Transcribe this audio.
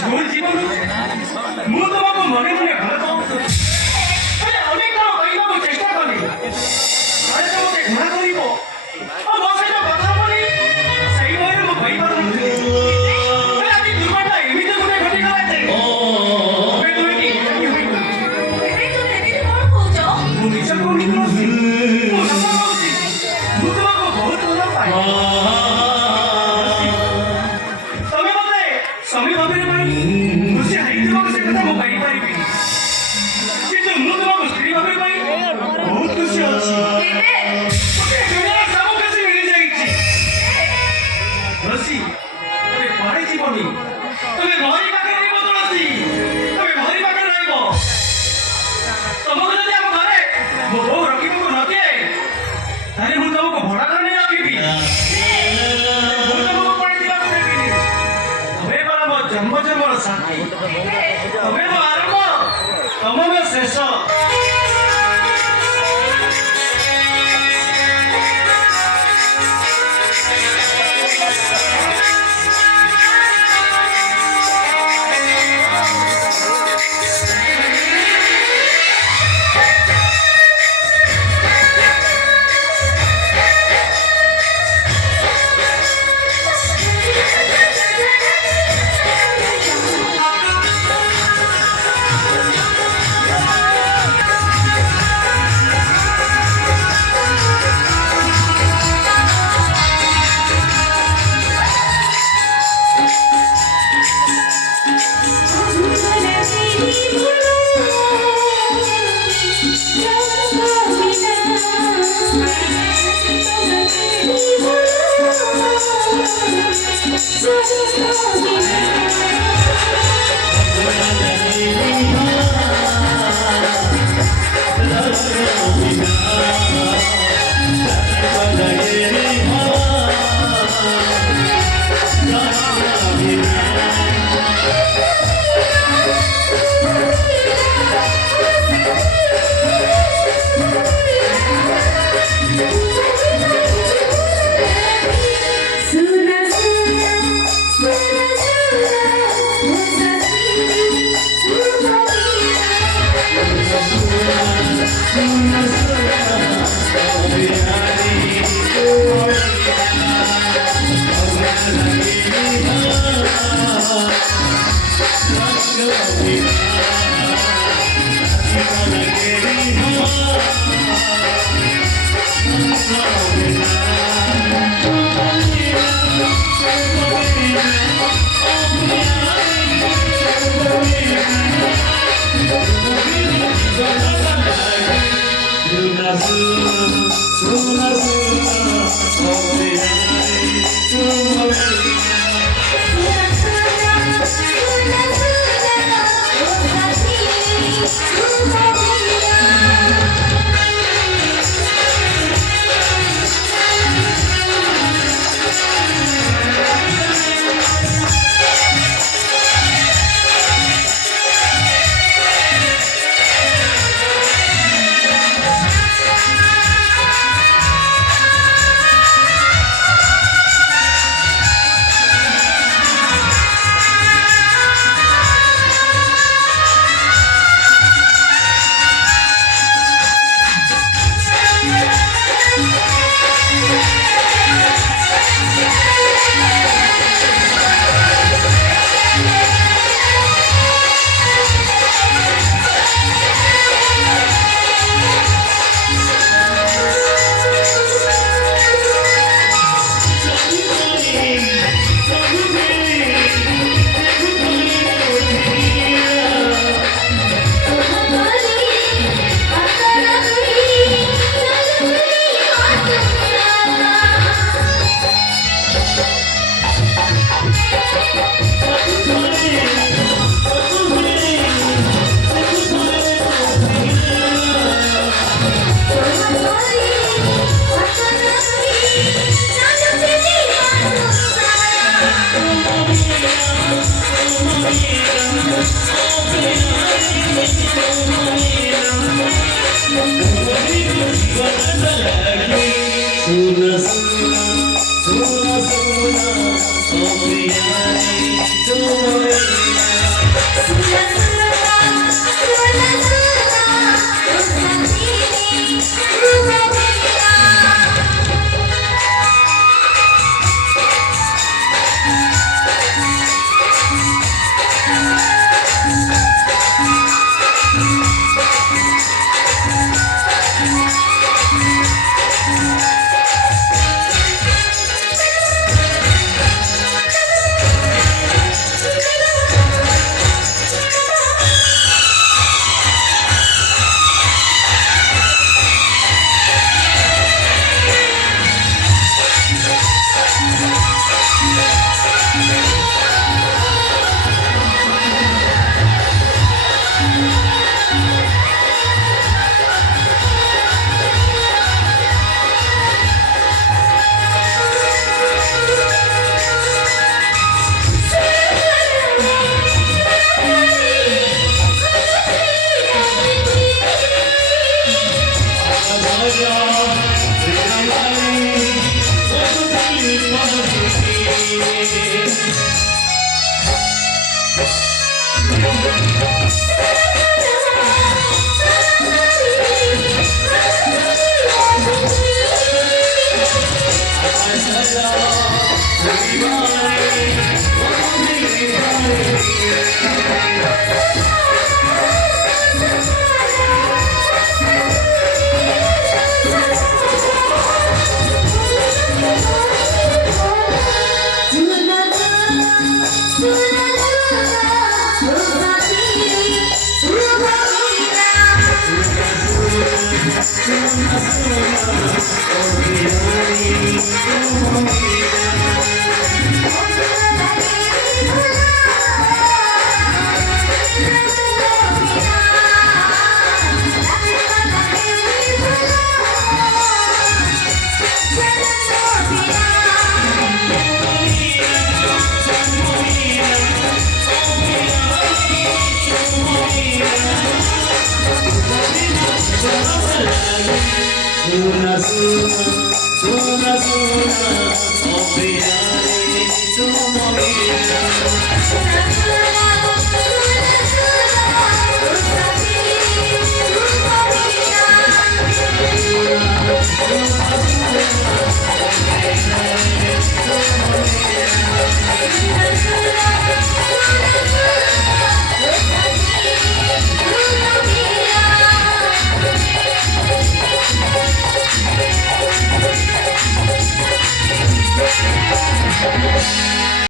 ସ୍କୁଲ ଜୀବନ ମୁଁ ତମକୁ ମନେ ମନେ ଭଲ ପାଉଥିଲି, ହେଲେ ଅନେକ ଥର କହିବାକୁ ଚେଷ୍ଟା କଲି, ଘରେ ତ ମୋତେ ଘୃଣା କରିବ ଆଉ ମୋ ସହିତ କଥା ହବନି, ସେଇ ଭୟରେ ମୁଁ କହିପାରୁନଥିଲି। ହେଲେ ଆଜି ଦୁର୍ଘଟଣା ଏମିତି ଗୋଟେ ଘଟିଗଲା ଯେ ଏବେ ଦୁଇଟି ଏକାଠି ହୋଇଗଲୁ। ମୁଁ ନିଜ କହୁନି କୌଣସି, ମୁଁ ସତ କହୁଛି, ମୁଁ ତୁମକୁ ବହୁତ ଭଲ ପାଏ। ତମେ ମୋତେ ସ୍ୱାମୀ ଭାବରେ ପାଇ ଖୁସି ହେଇଥିବ ସେ କଥା ମୁଁ କହିପାରିବି, କିନ୍ତୁ ମୁଁ ତୁମକୁ ସ୍ତ୍ରୀ ଭାବରେ ପାଇ ବହୁତ ଖୁସି ଅଛି। ମୋତେ ଦୁନିଆର ସବୁ ଖୁସି ମିଳିଯାଇଛି। ତୁଳସୀ, ତମେ କୁଆଡ଼େ ଯିବନି, ତମେ ମୋରି ପାଖରେ ରହିବ। ତୁଳସୀ, ତମେ ମୋରି ପାଖରେ ରହିବ। ତମକୁ ଯଦି ଆମ ଘରେ ମୋ ବୋଉ ରଖିବାକୁ ନ ଦିଏ, ତାହେଲେ ମୁଁ ତମକୁ ଭଡ଼ା ଘରେ ନେଇ ରଖିବି। ମୁଁ ତମକୁ କୁଆଡ଼େ ଯିବାକୁ ଦେବିନି। ତମେ ପରା ମୋ ଜନ୍ମ ଜନ୍ମର ସାଥୀ, ତମେ ମୋ ଆରମ୍ଭ, ତମେ ମୋ ଶେଷ। Suna, suna, suna, suna, suna. Suna suna suna, oh, piare, tu morirás.